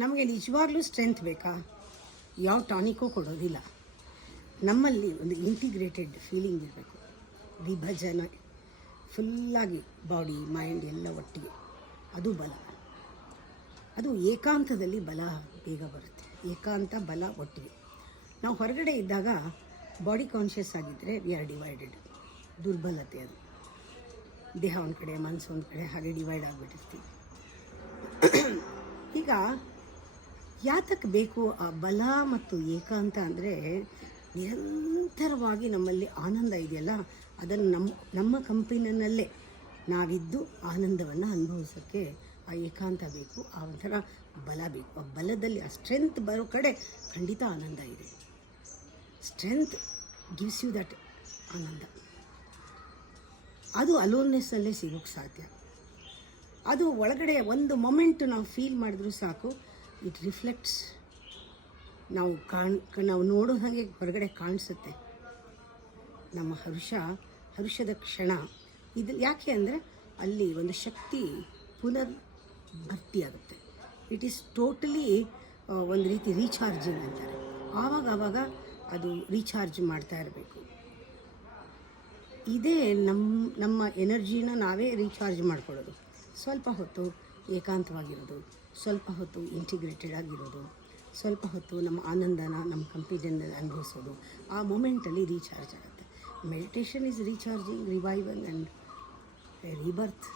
ನಮಗೆ ನಿಜವಾಗ್ಲೂ ಸ್ಟ್ರೆಂತ್ ಬೇಕಾ? ಯಾವ ಟಾನಿಕೂ ಕೊಡೋದಿಲ್ಲ. ನಮ್ಮಲ್ಲಿ ಒಂದು ಇಂಟಿಗ್ರೇಟೆಡ್ ಫೀಲಿಂಗ್ ಇರಬೇಕು, ವಿಭಜನೆ ಫುಲ್ಲಾಗಿ ಬಾಡಿ ಮೈಂಡ್ ಎಲ್ಲ ಒಟ್ಟಿಗೆ, ಅದು ಬಲ. ಅದು ಏಕಾಂತದಲ್ಲಿ ಬಲ ಬೇಗ ಬರುತ್ತೆ. ಏಕಾಂತ ಬಲ ಒಟ್ಟಿಗೆ. ನಾವು ಹೊರಗಡೆ ಇದ್ದಾಗ ಬಾಡಿ ಕಾನ್ಷಿಯಸ್ ಆಗಿದ್ದರೆ ವಿ ಆರ್ ಡಿವೈಡೆಡ್, ದುರ್ಬಲತೆ ಅದು. ದೇಹ ಒಂದು ಕಡೆ, ಮನಸ್ಸು ಒಂದು ಕಡೆ, ಹಾಗೆ ಡಿವೈಡ್ ಆಗಿಬಿಟ್ಟಿರ್ತೀವಿ. ಈಗ ಯಾತಕ್ಕೆ ಬೇಕು ಆ ಬಲ ಮತ್ತು ಏಕಾಂತ ಅಂದರೆ, ನಿರಂತರವಾಗಿ ನಮ್ಮಲ್ಲಿ ಆನಂದ ಇದೆಯಲ್ಲ, ಅದನ್ನು ನಮ್ಮ ಕಂಪನಿಯಲ್ಲೇ ನಾವಿದ್ದು ಆನಂದವನ್ನು ಅನುಭವಿಸೋಕ್ಕೆ ಆ ಏಕಾಂತ ಬೇಕು, ಆ ಒಂಥರ ಬಲ ಬೇಕು. ಆ ಬಲದಲ್ಲಿ ಆ ಸ್ಟ್ರೆಂತ್ ಬರೋ ಕಡೆ ಖಂಡಿತ ಆನಂದ ಇದೆ. ಸ್ಟ್ರೆಂತ್ ಗಿವ್ಸ್ ಯು ದಟ್ ಆನಂದ. ಅದು ಅಲೋನ್ನೆಸ್ಸಲ್ಲೇ ಸಿಗೋಕ್ಕೆ ಸಾಧ್ಯ. ಅದು ಒಳಗಡೆ ಒಂದು ಮೊಮೆಂಟ್ ನಾವು ಫೀಲ್ ಮಾಡಿದ್ರೂ ಸಾಕು, ಇಟ್ ರಿಫ್ಲೆಕ್ಟ್ಸ್. ನಾವು ನೋಡೋ ಹಾಗೆ ಹೊರಗಡೆ ಕಾಣಿಸುತ್ತೆ ನಮ್ಮ ಹರುಷದ ಕ್ಷಣ ಇದು. ಯಾಕೆ ಅಂದರೆ ಅಲ್ಲಿ ಒಂದು ಶಕ್ತಿ ಪುನರ್ ಭರ್ತಿಯಾಗುತ್ತೆ. ಇಟ್ ಈಸ್ ಟೋಟಲಿ ಒಂದು ರೀತಿ ರೀಚಾರ್ಜಿಂಗ್ ಅಂತಾರೆ. ಆವಾಗ ಅದು ರೀಚಾರ್ಜ್ ಮಾಡ್ತಾ ಇರಬೇಕು. ಇದೇ ನಮ್ಮ ಎನರ್ಜಿನ ನಾವೇ ರೀಚಾರ್ಜ್ ಮಾಡ್ಕೊಳ್ಳೋದು. ಸ್ವಲ್ಪ ಹೊತ್ತು ಏಕಾಂತವಾಗಿರೋದು, ಸ್ವಲ್ಪ ಹೊತ್ತು ಇಂಟಿಗ್ರೇಟೆಡ್ ಆಗಿರೋದು, ಸ್ವಲ್ಪ ಹೊತ್ತು ನಮ್ಮ ಆನಂದನ ನಮ್ಮ ಕಂಪನಿಯನ್ನು ಅನುಭವಿಸೋದು, ಆ ಮೂಮೆಂಟಲ್ಲಿ ರೀಚಾರ್ಜ್ ಆಗುತ್ತೆ. Meditation is recharging, revival and rebirth.